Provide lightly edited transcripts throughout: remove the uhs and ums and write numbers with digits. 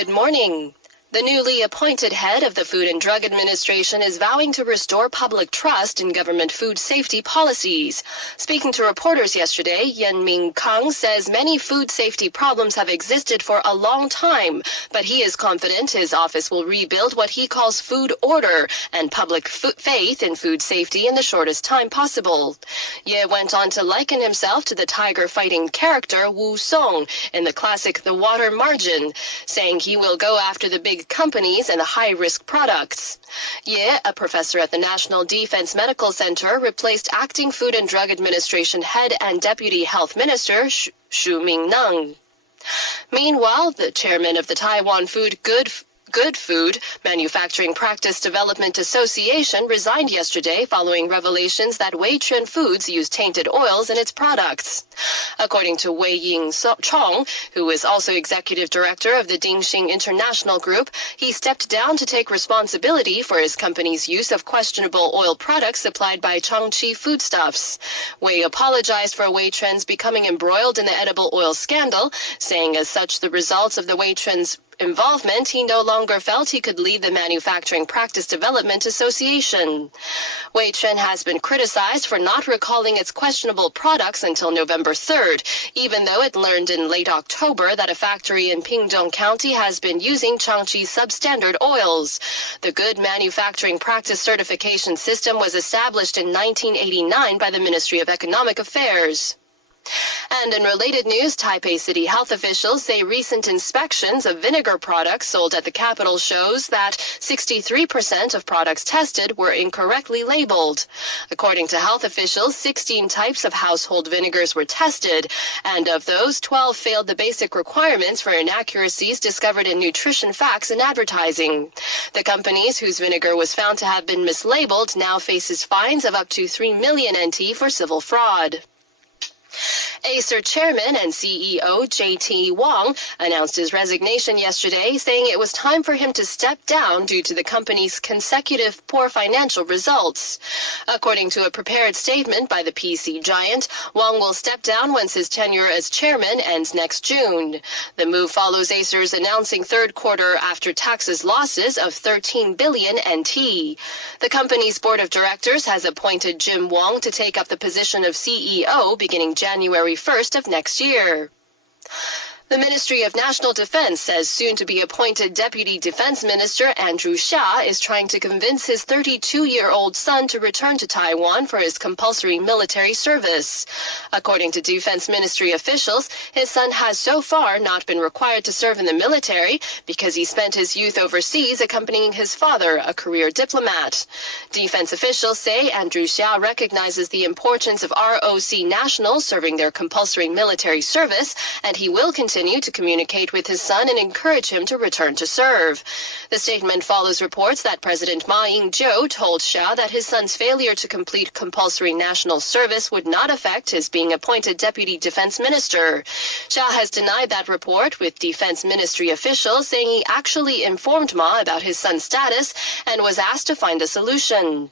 Good morning. The newly appointed head of the Food and Drug Administration is vowing to restore public trust in government food safety policies. Speaking to reporters yesterday, Yen Kang says many food safety problems have existed for a long time, but he is confident his office will rebuild what he calls food order and public faith in food safety in the shortest time possible. Ye went on to liken himself to the tiger-fighting character Wu Song in the classic The Water Margin, saying he will go after the big companies and the high-risk products. Ye, a professor at the National Defense Medical Center, replaced acting Food and Drug Administration head and Deputy Health Minister Xu Mingneng. Meanwhile, the chairman of the Taiwan Good Food Manufacturing Practice Development Association resigned yesterday following revelations that Weichuan Foods used tainted oils in its products. According to Wei Ying-chong, who is also executive director of the Dingxing International Group, he stepped down to take responsibility for his company's use of questionable oil products supplied by Changqi Foodstuffs. Wei apologized for Weichuan's becoming embroiled in the edible oil scandal, saying as such the results of the Weichuan's involvement, he no longer felt he could lead the Manufacturing Practice Development Association. Weichuan has been criticized for not recalling its questionable products until November 3rd, even though it learned in late October that a factory in Pingdong County has been using Changqi substandard oils. The Good Manufacturing Practice Certification System was established in 1989 by the Ministry of Economic Affairs. And in related news, Taipei City health officials say recent inspections of vinegar products sold at the capital shows that 63% of products tested were incorrectly labeled. According to health officials, 16 types of household vinegars were tested, and of those, 12 failed the basic requirements for inaccuracies discovered in nutrition facts and advertising. The companies whose vinegar was found to have been mislabeled now faces fines of up to 3 million NT for civil fraud. Acer chairman and CEO J.T. Wang announced his resignation yesterday, saying it was time for him to step down due to the company's consecutive poor financial results. According to a prepared statement by the PC giant, Wang will step down once his tenure as chairman ends next June. The move follows Acer's announcing third quarter after-taxes losses of 13 billion NT. The company's board of directors has appointed Jim Wang to take up the position of CEO beginning January 1st of next year. The Ministry of National Defense says soon-to-be appointed Deputy Defense Minister Andrew Hsia is trying to convince his 32-year-old son to return to Taiwan for his compulsory military service. According to Defense Ministry officials, his son has so far not been required to serve in the military because he spent his youth overseas accompanying his father, a career diplomat. Defense officials say Andrew Hsia recognizes the importance of ROC nationals serving their compulsory military service, and he will continue to communicate with his son and encourage him to return to serve. The statement follows reports that President Ma Ying-jeou told Hsia that his son's failure to complete compulsory national service would not affect his being appointed Deputy Defense Minister. Hsia has denied that report, with Defense Ministry officials saying he actually informed Ma about his son's status and was asked to find a solution.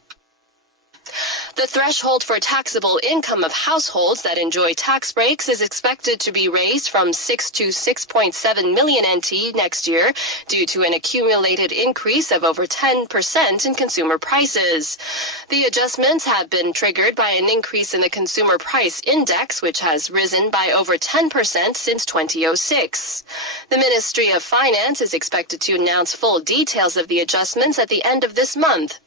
The threshold for taxable income of households that enjoy tax breaks is expected to be raised from 6 to 6.7 million NT next year due to an accumulated increase of over 10% in consumer prices. The adjustments have been triggered by an increase in the Consumer Price Index, which has risen by over 10% since 2006. The Ministry of Finance is expected to announce full details of the adjustments at the end of this month.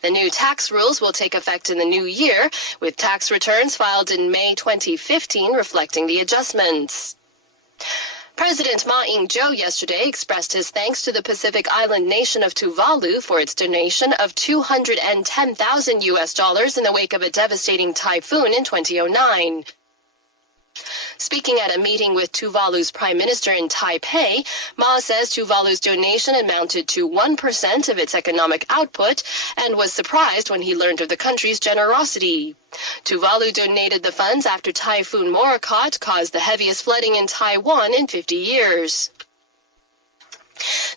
The new tax rules will take effect in the new year, with tax returns filed in May 2015 reflecting the adjustments. President Ma Ying-jeou yesterday expressed his thanks to the Pacific Island nation of Tuvalu for its donation of $210,000 in the wake of a devastating typhoon in 2009. Speaking at a meeting with Tuvalu's Prime Minister in Taipei, Ma says Tuvalu's donation amounted to 1% of its economic output and was surprised when he learned of the country's generosity. Tuvalu donated the funds after Typhoon Morakot caused the heaviest flooding in Taiwan in 50 years.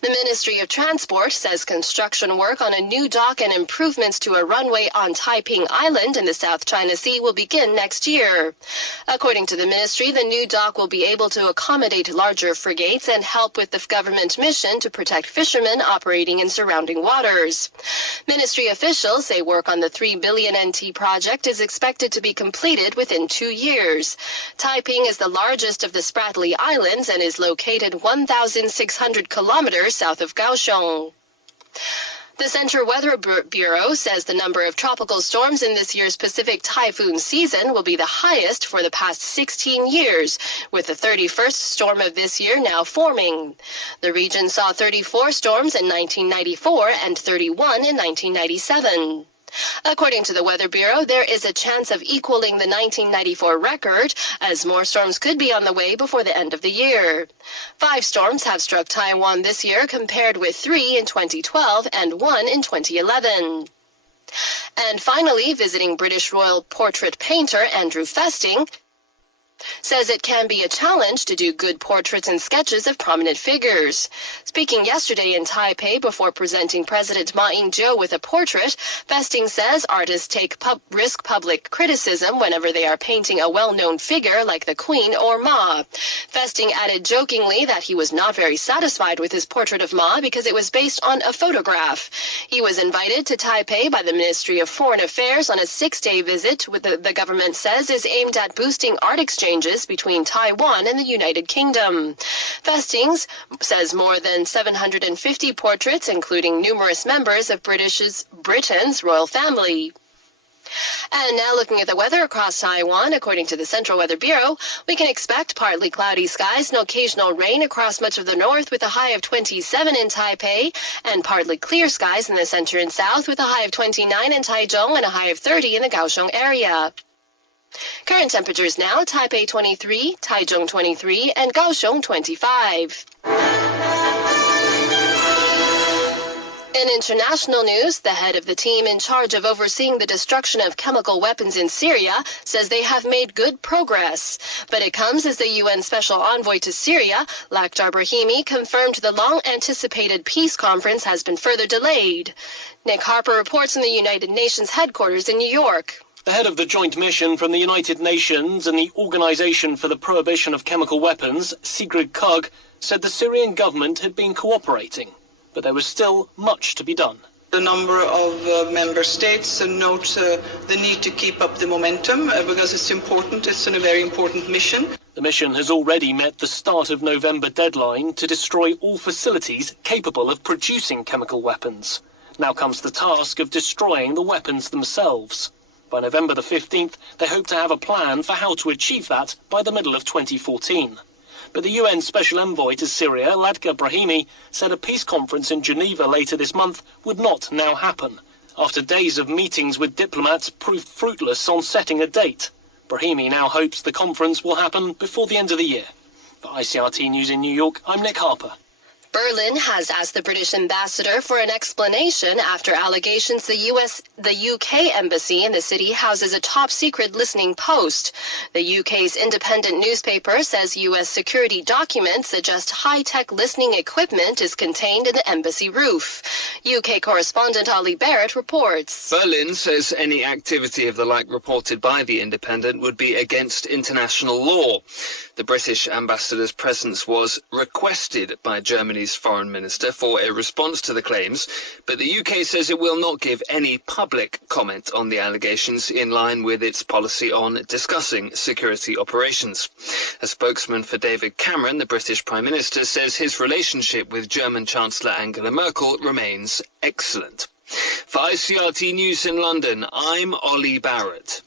The Ministry of Transport says construction work on a new dock and improvements to a runway on Taiping Island in the South China Sea will begin next year. According to the ministry, the new dock will be able to accommodate larger frigates and help with the government mission to protect fishermen operating in surrounding waters. Ministry officials say work on the 3 billion NT project is expected to be completed within 2 years. Taiping is the largest of the Spratly Islands and is located 1,600 kilometers south of Kaohsiung. The Central Weather Bureau says the number of tropical storms in this year's Pacific typhoon season will be the highest for the past 16 years, with the 31st storm of this year now forming. The region saw 34 storms in 1994 and 31 in 1997. According to the Weather Bureau, there is a chance of equaling the 1994 record, as more storms could be on the way before the end of the year. 5 storms have struck Taiwan this year, compared with 3 in 2012 and 1 in 2011. And finally, visiting British royal portrait painter Andrew Festing says it can be a challenge to do good portraits and sketches of prominent figures. Speaking yesterday in Taipei before presenting President Ma Ying-jeou with a portrait, Festing says artists risk public criticism whenever they are painting a well-known figure like the Queen or Ma. Festing added jokingly that he was not very satisfied with his portrait of Ma because it was based on a photograph. He was invited to Taipei by the Ministry of Foreign Affairs on a 6-day visit the government says is aimed at boosting art exchanges between Taiwan and the United Kingdom. Festings says more than 750 portraits, including numerous members of Britain's royal family. And now looking at the weather across Taiwan, according to the Central Weather Bureau, we can expect partly cloudy skies and occasional rain across much of the north with a high of 27 in Taipei, and partly clear skies in the center and south with a high of 29 in Taichung and a high of 30 in the Kaohsiung area. Current temperatures now, Taipei 23, Taichung 23, and Kaohsiung 25. In international news, the head of the team in charge of overseeing the destruction of chemical weapons in Syria says they have made good progress. But it comes as the UN Special Envoy to Syria, Lakhdar Brahimi, confirmed the long-anticipated peace conference has been further delayed. Nick Harper reports from the United Nations headquarters in New York. The head of the joint mission from the United Nations and the Organization for the Prohibition of Chemical Weapons, Sigrid Kaag, said the Syrian government had been cooperating, but there was still much to be done. A number of member states note the need to keep up the momentum because it's important. It's a very important mission. The mission has already met the start of November deadline to destroy all facilities capable of producing chemical weapons. Now comes the task of destroying the weapons themselves. By November the 15th, they hope to have a plan for how to achieve that by the middle of 2014. But the UN Special Envoy to Syria, Lakhdar Brahimi, said a peace conference in Geneva later this month would not now happen, after days of meetings with diplomats proved fruitless on setting a date. Brahimi now hopes the conference will happen before the end of the year. For ICRT News in New York, I'm Nick Harper. Berlin has asked the British ambassador for an explanation after allegations the UK embassy in the city houses a top-secret listening post. The UK's independent newspaper says US security documents suggest high-tech listening equipment is contained in the embassy roof. UK correspondent Ollie Barrett reports. Berlin says any activity of the like reported by the Independent would be against international law. The British ambassador's presence was requested by Germany's foreign minister for a response to the claims, but the UK says it will not give any public comment on the allegations in line with its policy on discussing security operations. A spokesman for David Cameron, the British Prime Minister, says his relationship with German Chancellor Angela Merkel remains excellent. For ICRT News in London, I'm Ollie Barrett.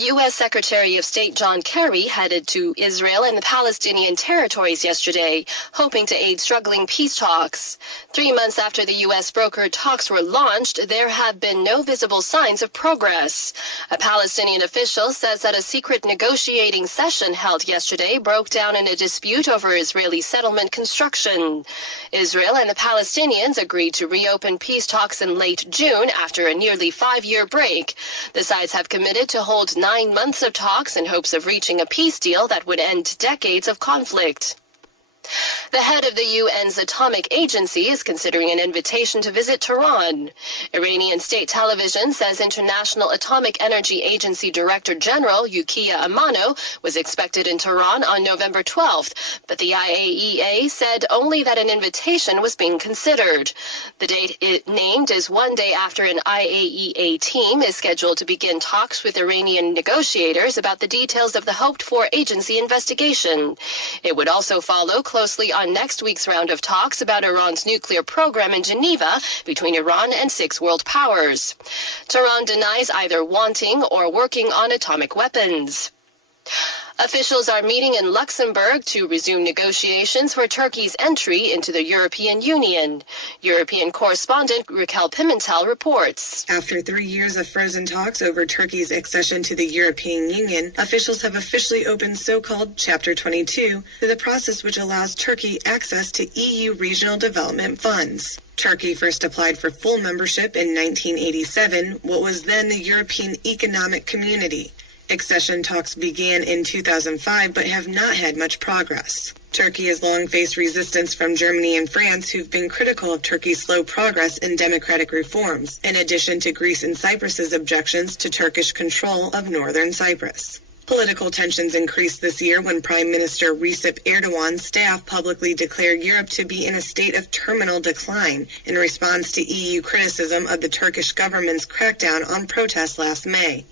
U.S. Secretary of State John Kerry headed to Israel and the Palestinian territories yesterday, hoping to aid struggling peace talks. 3 months after the U.S. brokered talks were launched, there have been no visible signs of progress. A Palestinian official says that a secret negotiating session held yesterday broke down in a dispute over Israeli settlement construction. Israel and the Palestinians agreed to reopen peace talks in late June after a nearly 5-year break. The sides have committed to hold 9 months of talks in hopes of reaching a peace deal that would end decades of conflict. The head of the UN's Atomic Agency is considering an invitation to visit Tehran. Iranian state television says International Atomic Energy Agency Director General Yukiya Amano was expected in Tehran on November 12th, but the IAEA said only that an invitation was being considered. The date it named is one day after an IAEA team is scheduled to begin talks with Iranian negotiators about the details of the hoped-for agency investigation. It would also follow closely on next week's round of talks about Iran's nuclear program in Geneva between Iran and 6 world powers. Tehran denies either wanting or working on atomic weapons. Officials are meeting in Luxembourg to resume negotiations for Turkey's entry into the European Union. European correspondent Raquel Pimentel reports. After 3 years of frozen talks over Turkey's accession to the European Union, officials have officially opened so-called Chapter 22 to the process which allows Turkey access to EU regional development funds. Turkey first applied for full membership in 1987, what was then the European Economic Community. Accession talks began in 2005 but have not had much progress. Turkey has long faced resistance from Germany and France, who've been critical of Turkey's slow progress in democratic reforms, in addition to Greece and Cyprus's objections to Turkish control of northern Cyprus. Political tensions increased this year when Prime Minister Recep Erdogan's staff publicly declared Europe to be in a state of terminal decline in response to EU criticism of the Turkish government's crackdown on protests last May.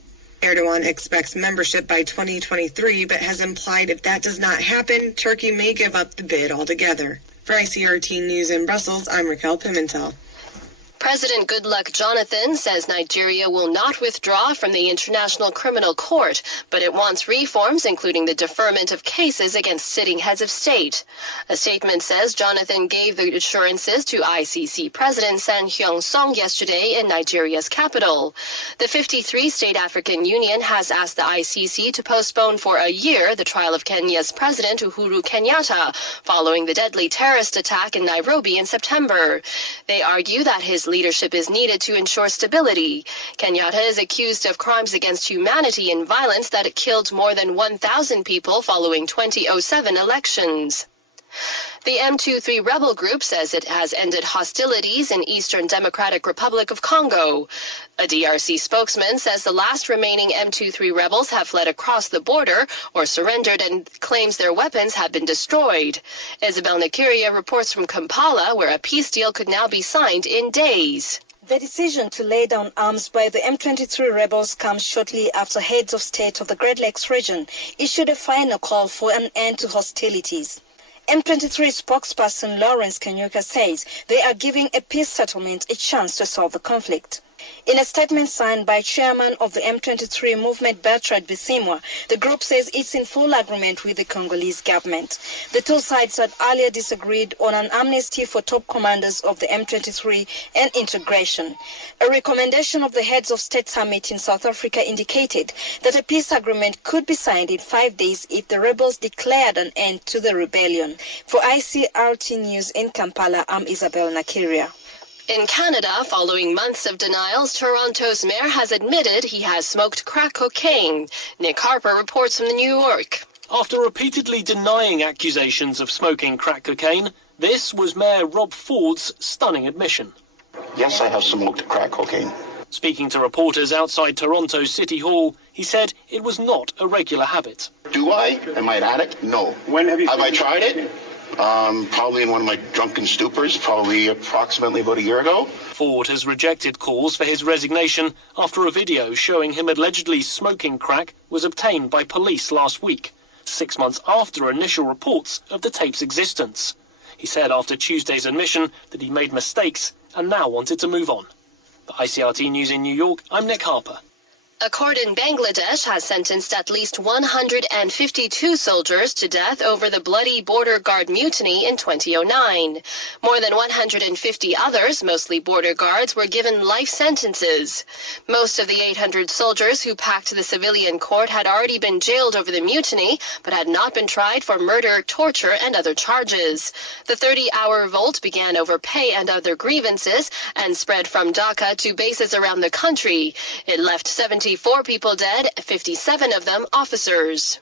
Erdogan expects membership by 2023, but has implied if that does not happen, Turkey may give up the bid altogether. For ICRT News in Brussels, I'm Raquel Pimentel. President Goodluck Jonathan says Nigeria will not withdraw from the International Criminal Court, but it wants reforms, including the deferment of cases against sitting heads of state. A statement says Jonathan gave the assurances to ICC President San Hyung-song yesterday in Nigeria's capital. The 53-state African Union has asked the ICC to postpone for a year the trial of Kenya's President Uhuru Kenyatta following the deadly terrorist attack in Nairobi in September. They argue that his leadership is needed to ensure stability. Kenyatta is accused of crimes against humanity and violence that killed more than 1,000 people following 2007 elections. The M23 rebel group says it has ended hostilities in Eastern Democratic Republic of Congo. A DRC spokesman says the last remaining M23 rebels have fled across the border or surrendered and claims their weapons have been destroyed. Isabel Nakiria reports from Kampala, where a peace deal could now be signed in days. The decision to lay down arms by the M23 rebels comes shortly after heads of state of the Great Lakes region issued a final call for an end to hostilities. M23 spokesperson Lawrence Kanyuka says they are giving a peace settlement a chance to solve the conflict. In a statement signed by chairman of the M23 movement Bertrand Bisimwa, the group says it's in full agreement with the Congolese government. The two sides had earlier disagreed on an amnesty for top commanders of the M23 and integration. A recommendation of the heads of state summit in South Africa indicated that a peace agreement could be signed in 5 days if the rebels declared an end to the rebellion. For ICRT News in Kampala, I'm Isabel Nakiria. In Canada, following months of denials, Toronto's mayor has admitted he has smoked crack cocaine. Nick Harper reports from New York. After repeatedly denying accusations of smoking crack cocaine, this was Mayor Rob Ford's stunning admission. Yes, I have smoked crack cocaine. Speaking to reporters outside Toronto City Hall, he said it was not a regular habit. Do I? Am I an addict? No. When have I tried it? Probably in one of my drunken stupors, probably approximately about a year ago. Ford has rejected calls for his resignation after a video showing him allegedly smoking crack was obtained by police last week, 6 months after initial reports of the tape's existence. He said after Tuesday's admission that he made mistakes and now wanted to move on. For ICRT News in New York, I'm Nick Harper. A court in Bangladesh has sentenced at least 152 soldiers to death over the bloody border guard mutiny in 2009. More than 150 others, mostly border guards, were given life sentences. Most of the 800 soldiers who packed the civilian court had already been jailed over the mutiny, but had not been tried for murder, torture, and other charges. The 30-hour revolt began over pay and other grievances and spread from Dhaka to bases around the country. It left 74 people dead, 57 of them officers.